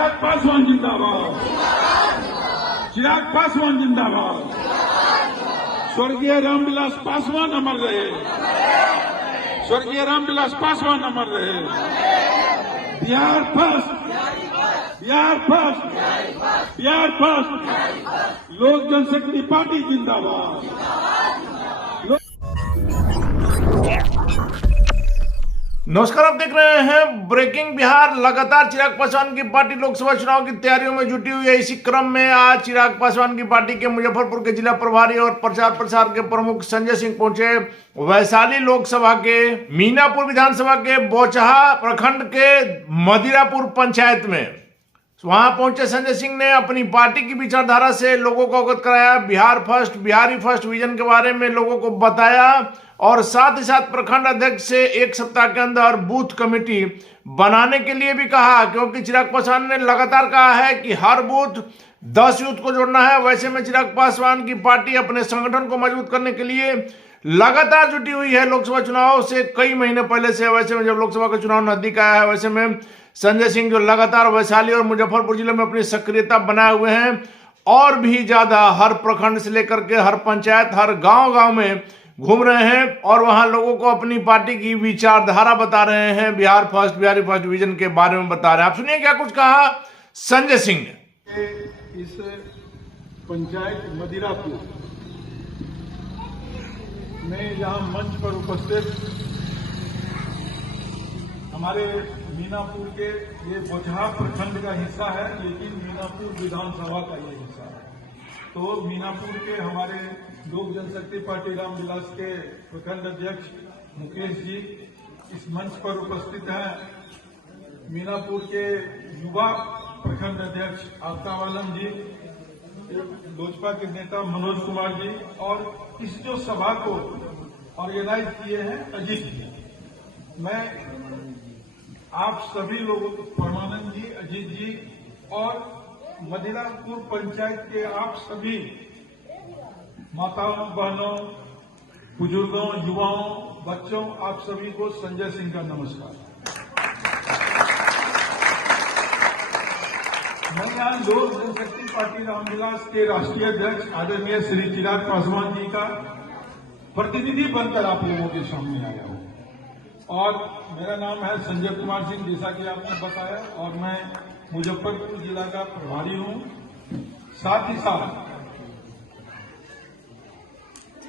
चिराग पासवान जिंदाबाद, चिराग पासवान जिंदाबाद। स्वर्गीय रामविलास पासवान अमर रहे, स्वर्गीय रामविलास पासवान अमर रहे। Bihar first, Bihar first, Bihar first. लोक जनशक्ति पार्टी जिंदाबाद। नमस्कार, आप देख रहे हैं ब्रेकिंग बिहार। लगातार चिराग पासवान की पार्टी लोकसभा चुनाव की तैयारियों में जुटी हुई है। इसी क्रम में आज चिराग पासवान की पार्टी के मुजफ्फरपुर के जिला प्रभारी और प्रचार प्रसार के प्रमुख संजय सिंह पहुंचे वैशाली लोकसभा के मीनापुर विधानसभा के बोचहा प्रखंड के मदिरापुर पंचायत में। वहां पहुंचे संजय सिंह ने अपनी पार्टी की विचारधारा से लोगों को अवगत कराया, Bihar first, Bihari first vision के बारे में लोगों को बताया और साथ ही साथ प्रखंड अध्यक्ष से एक सप्ताह के अंदर बूथ कमेटी बनाने के लिए भी कहा, क्योंकि चिराग पासवान ने लगातार कहा है कि हर बूथ 10 यूथ को जोड़ना है। वैसे में चिराग पासवान की पार्टी अपने संगठन को मजबूत करने के लिए लगातार जुटी हुई है लोकसभा चुनाव से कई महीने पहले से। वैसे में जब लोकसभा का चुनाव नजदीक आया है, वैसे में संजय सिंह जो लगातार वैशाली और मुजफ्फरपुर जिले में अपनी सक्रियता बनाए हुए हैं और भी ज्यादा हर प्रखंड से लेकर के हर पंचायत, हर गांव में घूम रहे हैं और वहां लोगों को अपनी पार्टी की विचारधारा बता रहे हैं, Bihar first, Bihari first vision के बारे में बता रहे हैं। आप सुनिए क्या कुछ कहा संजय सिंह ने। इस पंचायत मदिरापुर में यहाँ मंच पर उपस्थित हमारे मीनापुर के, ये बोचहा प्रखंड का हिस्सा है, लेकिन मीनापुर विधानसभा का ये हिस्सा है। तो मीनापुर के हमारे लोक जनशक्ति पार्टी रामविलास के प्रखंड अध्यक्ष मुकेश जी इस मंच पर उपस्थित हैं। मीनापुर के युवा प्रखंड अध्यक्ष आफ्ताब जी, लोजपा के नेता मनोज कुमार जी और इस जो सभा को ऑर्गेनाइज किए हैं अजीत जी। मैं आप सभी लोगों, परमानंद जी, अजीत जी और मदिरापुर पंचायत के आप सभी माताओं, बहनों, बुजुर्गों, युवाओं, बच्चों, आप सभी को संजय सिंह का नमस्कार। मैं यहाँ लोक जनशक्ति पार्टी रामविलास के राष्ट्रीय अध्यक्ष आदरणीय श्री चिराग पासवान जी का प्रतिनिधि बनकर आप लोगों के सामने आया हूँ और मेरा नाम है संजय कुमार सिंह, जैसा कि आपने बताया, और मैं मुजफ्फरपुर जिला का प्रभारी हूँ। साथ ही साथ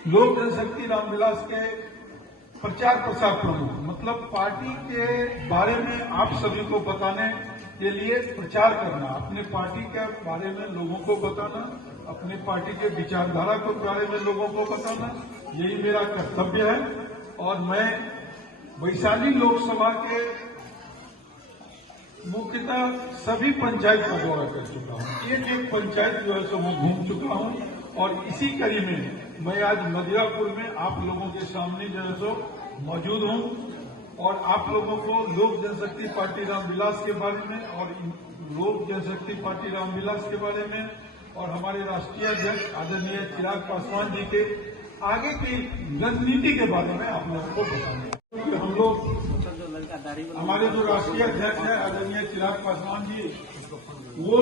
लोक जनशक्ति रामविलास के प्रचार प्रसार प्रमुख, मतलब पार्टी के बारे में आप सभी को बताने के लिए प्रचार करना, अपने पार्टी के बारे में लोगों को बताना, अपने पार्टी के विचारधारा के बारे में लोगों को बताना, यही मेरा कर्तव्य है। और मैं वैशाली लोकसभा के मुख्यतः सभी पंचायत का दौरा कर चुका हूँ। एक पंचायत जो है सो मैं घूम चुका हूँ और इसी कड़ी में मैं आज मदिरापुर में आप लोगों के सामने जो है सो मौजूद हूँ और आप लोगों को लोक जनशक्ति पार्टी रामविलास के बारे में और लोक जनशक्ति पार्टी रामविलास के बारे में और हमारे राष्ट्रीय अध्यक्ष आदरणीय चिराग पासवान जी के आगे की रणनीति के बारे में आप लोगों को बताएंगे। हम लोग, हमारे जो राष्ट्रीय अध्यक्ष है आदरणीय चिराग पासवान जी, वो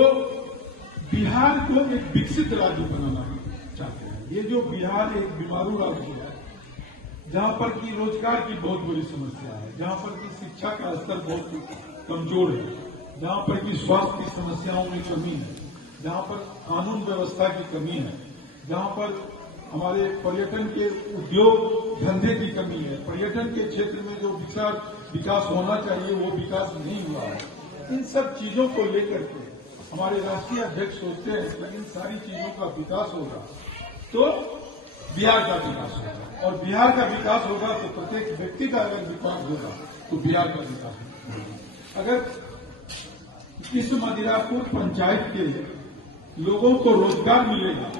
बिहार को एक विकसित राज्य बनाना चाहते हैं। ये जो बिहार एक बीमारू राज्य है, जहां पर की रोजगार की बहुत बड़ी समस्या है, जहां पर की शिक्षा का स्तर बहुत कमजोर है, जहां पर की स्वास्थ्य की समस्याओं में कमी है, जहां पर कानून व्यवस्था की कमी है, जहां पर हमारे पर्यटन के उद्योग धंधे की कमी है, पर्यटन के क्षेत्र में जो विकास होना चाहिए वो विकास नहीं हुआ है। इन सब चीजों को लेकर के हमारे राष्ट्रीय अध्यक्ष सोचते हैं कि इन सारी चीजों का विकास होगा तो बिहार का विकास होगा और बिहार का विकास होगा तो प्रत्येक व्यक्ति का अगर विकास होगा तो बिहार का विकास होगा। अगर इस मदिरापुर पंचायत के लोगों को रोजगार मिलेगा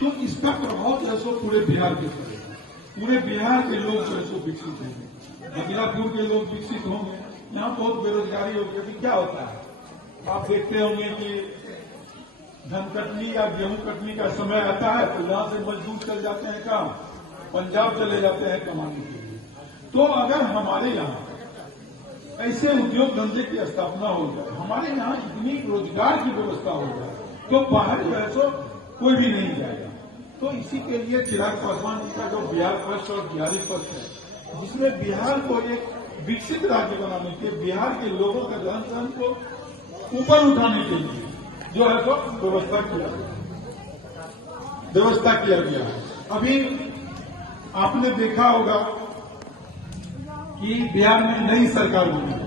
तो इसका प्रभाव जो है सो पूरे बिहार के पड़ेगा, पूरे बिहार के लोग जो है सो विकसित होंगे, मदिरापुर के लोग विकसित होंगे। यहाँ बहुत बेरोजगारी होगी। अभी क्या होता है, आप देखते होंगे कि धान कटनी या गेहूं कटनी का समय आता है तो यहां से मजदूर चल जाते हैं काम, पंजाब चले जाते हैं कमाने के लिए। तो अगर हमारे यहाँ ऐसे उद्योग धंधे की स्थापना हो जाए, हमारे यहाँ इतनी रोजगार की व्यवस्था हो जाए तो बाहर जो है सो कोई भी नहीं जाएगा। तो इसी के लिए चिराग पासवान जी का जो बिहार फर्स्ट और बिहारी फर्स्ट है, जिसमें बिहार को एक विकसित राज्य बनाने के, बिहार के लोगों का रहन सहन को ऊपर उठाने के लिए जो है सो व्यवस्था किया गया है। अभी आपने देखा होगा कि बिहार में नई सरकार बनी है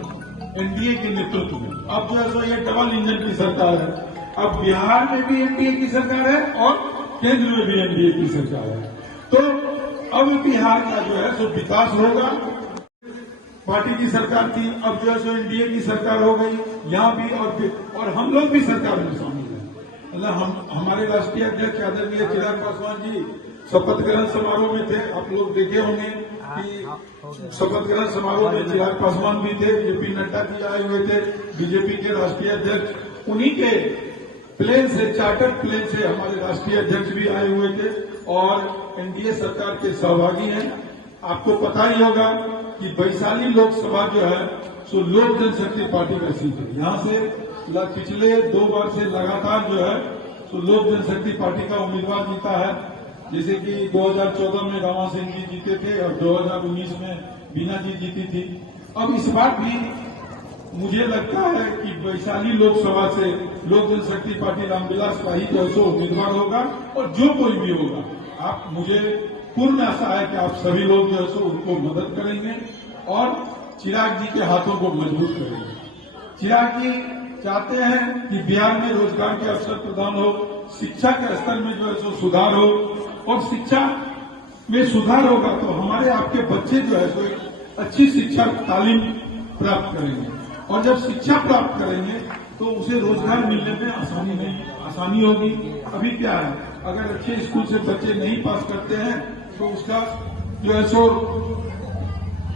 एनडीए के नेतृत्व में। अब जो है सो ये डबल इंजन की सरकार है। अब बिहार में भी एनडीए की सरकार है और केंद्र में भी एनडीए की सरकार है। तो अब बिहार का जो है सो विकास होगा। पार्टी की सरकार थी, अब जो है सो एनडीए की सरकार हो गई यहाँ भी, और हम लोग भी सरकार में शामिल हैं। मतलब हमारे राष्ट्रीय अध्यक्ष आदरणीय चिराग पासवान जी शपथ ग्रहण समारोह में थे। आप लोग देखे होंगे कि शपथ ग्रहण समारोह में चिराग पासवान भी थे, जेपी नड्डा जी आए हुए थे, बीजेपी के राष्ट्रीय अध्यक्ष। उन्हीं के प्लेन से, चार्टर्ड प्लेन से हमारे राष्ट्रीय अध्यक्ष भी आए हुए थे और एनडीए सरकार के सहभागी हैं। आपको पता ही होगा कि वैशाली लोकसभा जो है सो लोक जनशक्ति पार्टी का सीट है। यहाँ से पिछले 2 बार से लगातार जो है सो लोक जनशक्ति पार्टी का उम्मीदवार जीता है। जैसे कि 2014 में रामा सिंह जी जीते थे और 2019 में बीना जी जीती थी। अब इस बार भी मुझे लगता है कि वैशाली लोकसभा से लोक जनशक्ति पार्टी रामविलास शाही जो है सो उम्मीदवार होगा, और जो कोई भी होगा, आप मुझे पूर्ण आशा है कि आप सभी लोग जो है सो उनको मदद करेंगे और चिराग जी के हाथों को मजबूत करेंगे। चिराग जी चाहते हैं कि बिहार में रोजगार के अवसर प्रदान हो, शिक्षा के स्तर में जो है सो सुधार हो, और शिक्षा में सुधार होगा तो हमारे आपके बच्चे जो है सो एक अच्छी शिक्षा तालीम प्राप्त करेंगे, और जब शिक्षा प्राप्त करेंगे तो उसे रोजगार मिलने में आसानी होगी। अभी क्या है, अगर अच्छे स्कूल से बच्चे नहीं पास करते हैं तो उसका जो है सो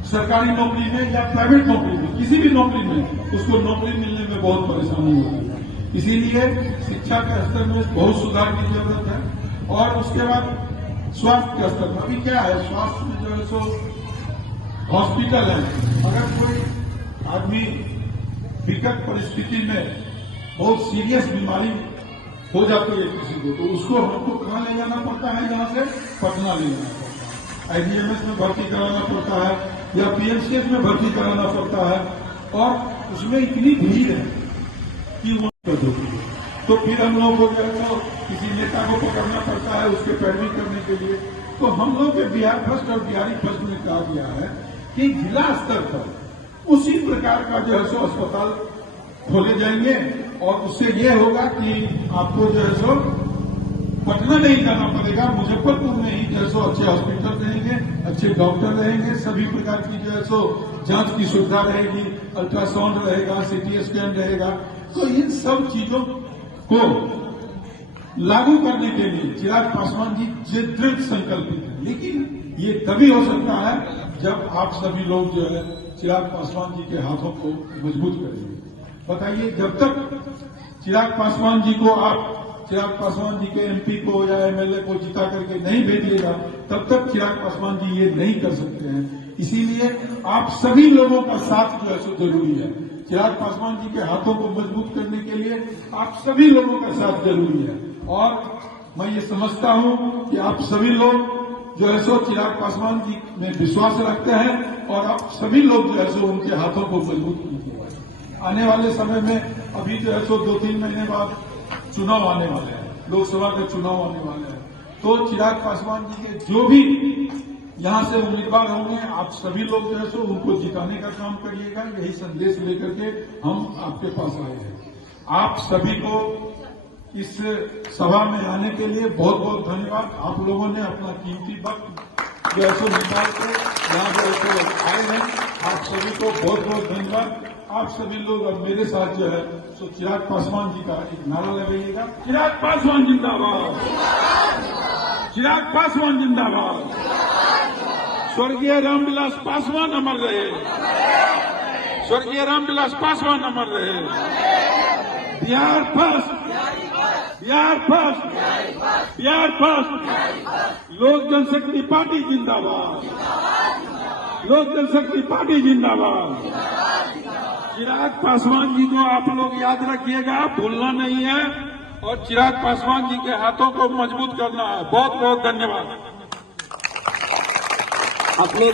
सरकारी नौकरी में या प्राइवेट नौकरी में, किसी भी नौकरी में उसको नौकरी मिलने में बहुत परेशानी होगी। इसीलिए शिक्षा के स्तर में बहुत सुधार की जरूरत है। और उसके बाद स्वास्थ्य के स्तर में अभी क्या है, स्वास्थ्य में जो है सो हॉस्पिटल है। अगर कोई आदमी विकट परिस्थिति में बहुत सीरियस बीमारी हो जाती है किसी को, तो उसको हमको कहाँ ले जाना पड़ता है, यहाँ से पटना ले जाना पड़ता है, आईजीएमएस में भर्ती कराना पड़ता है या पीएमसीएच में भर्ती कराना पड़ता है, और उसमें इतनी भीड़ है कि वो तो फिर हम लोग को जो है किसी नेता को पकड़ना पड़ता है उसके पैरवी करने के लिए। तो हम लोग के बिहार फर्स्ट और बिहारी फर्स्ट में कहा गया है कि जिला स्तर पर उसी प्रकार का जो है सो अस्पताल खोले जाएंगे, और उससे ये होगा कि आपको जो है सो पटना नहीं जाना पड़ेगा, मुजफ्फरपुर में ही जो है सो अच्छे हॉस्पिटल रहेंगे, अच्छे डॉक्टर रहेंगे, सभी प्रकार की जो है सो जांच की सुविधा रहेगी, अल्ट्रासाउंड रहेगा, सीटी स्कैन रहेगा। तो इन सब चीजों को लागू करने के लिए चिराग पासवान जी दृढ़ संकल्पित है। लेकिन ये तभी हो सकता है जब आप सभी लोग जो है चिराग पासवान जी के हाथों को मजबूत करेंगे। बताइए, जब तक चिराग पासवान जी को आप चिराग पासवान जी के एमपी को या एमएलए को जिता करके नहीं भेजिएगा, तब तक चिराग पासवान जी ये नहीं कर सकते हैं। इसीलिए आप सभी लोगों का साथ जो है सो जरूरी है। चिराग पासवान जी के हाथों को मजबूत करने के लिए आप सभी लोगों का साथ जरूरी है, और मैं ये समझता हूं कि आप सभी लोग जो है सो चिराग पासवान जी में विश्वास रखते हैं, और आप सभी लोग जो है सो उनके हाथों को मजबूत कीजिए। आने वाले समय में अभी जो है सो 2-3 महीने बाद चुनाव आने वाले हैं, लोकसभा के चुनाव आने वाले हैं। तो चिराग पासवान जी के जो भी यहां से उम्मीदवार होंगे, आप सभी लोग जो है सो उनको जिताने का काम करिएगा। यही संदेश लेकर के हम आपके पास आए हैं। आप सभी को इस सभा में आने के लिए बहुत बहुत धन्यवाद। आप लोगों ने अपना कीमती वक्त जो है सो निकाल के यहाँ जो है सो आए हैं, आप सभी को बहुत बहुत धन्यवाद। आप सभी लोग अब मेरे साथ जो है सो चिराग पासवान जी का एक नारा लगाइएगा, चिराग पासवान जिंदाबाद, चिराग पासवान जिंदाबाद, स्वर्गीय रामविलास पासवान अमर रहे, स्वर्गीय रामविलास पासवान अमर रहे, Bihar first, Bihar first, Bihar first, लोक जनशक्ति पार्टी जिंदाबाद, लोक जनशक्ति पार्टी जिंदाबाद। चिराग पासवान जी को आप लोग याद रखिएगा, भूलना नहीं है और चिराग पासवान जी के हाथों को मजबूत करना है। बहुत बहुत धन्यवाद। अपने